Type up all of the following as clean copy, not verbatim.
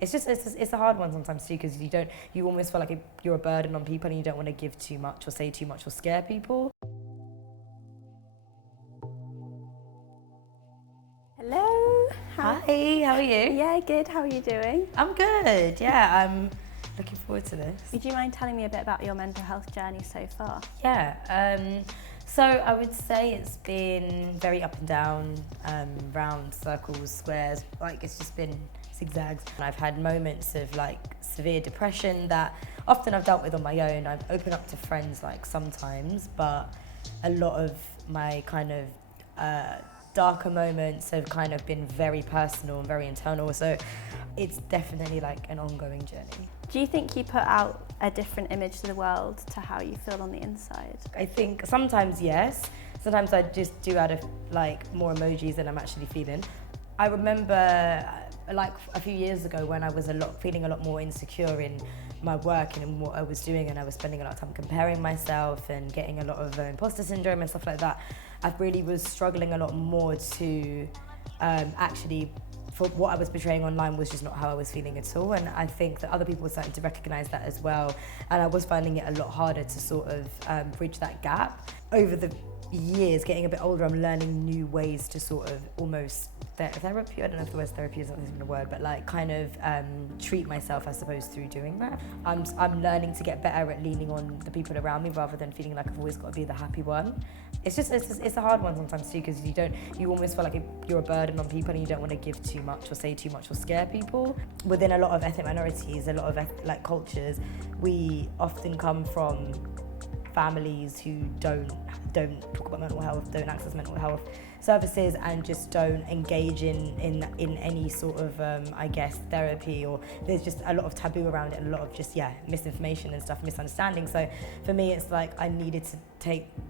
it's a hard one sometimes too, because you almost feel like you're a burden on people and you don't want to give too much or say too much or scare people. Hello. Hi, how are you? Yeah, good. How are you doing? I'm good, yeah, I'm looking forward to this. Would you mind telling me a bit about your mental health journey so far? Yeah, so I would say it's been very up and down, round, circles, squares, like it's just been zigzags. I've had moments of like severe depression that often I've dealt with on my own. I've opened up to friends like sometimes, but a lot of my kind of darker moments have kind of been very personal and very internal, so it's definitely like an ongoing journey. Do you think you put out a different image to the world to how you feel on the inside? I think sometimes yes, sometimes I just do add like more emojis than I'm actually feeling. I remember like a few years ago when I was feeling a lot more insecure in my work and in what I was doing, and I was spending a lot of time comparing myself and getting a lot of imposter syndrome and stuff like that. I really was struggling a lot more to actually, for what I was portraying online was just not how I was feeling at all, and I think that other people were starting to recognise that as well, and I was finding it a lot harder to sort of bridge that gap. Over the years, getting a bit older, I'm learning new ways to sort of almost therapy, I don't know if the word therapy is not even a word, but like kind of treat myself, I suppose, through doing that. I'm learning to get better at leaning on the people around me rather than feeling like I've always got to be the happy one. It's a hard one sometimes too, because you almost feel like you're a burden on people and you don't want to give too much or say too much or scare people. Within a lot of ethnic minorities, a lot of like cultures, we often come from families who don't talk about mental health, don't access mental health services, and just don't engage in any sort of I guess therapy, or there's just a lot of taboo around it, a lot of just misinformation and stuff, misunderstanding. So for me it's like I needed to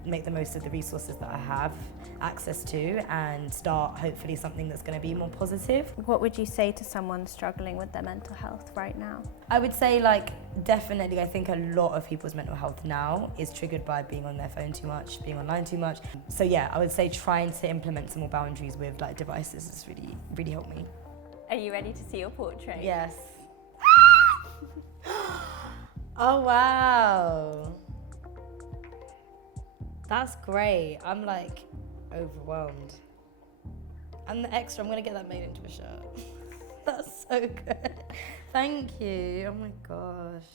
make the most of the resources that I have access to and start hopefully something that's going to be more positive. What would you say to someone struggling with their mental health right now? I would say like definitely I think a lot of people's mental health now is triggered by being on their phone too much, being online too much. So yeah, I would say trying to implement some more boundaries with like devices has really helped me. Are you ready to see your portrait? Yes. Oh wow. That's great. I'm like overwhelmed. And the extra, I'm gonna get that made into a shirt. That's so good. Thank you. Oh my gosh.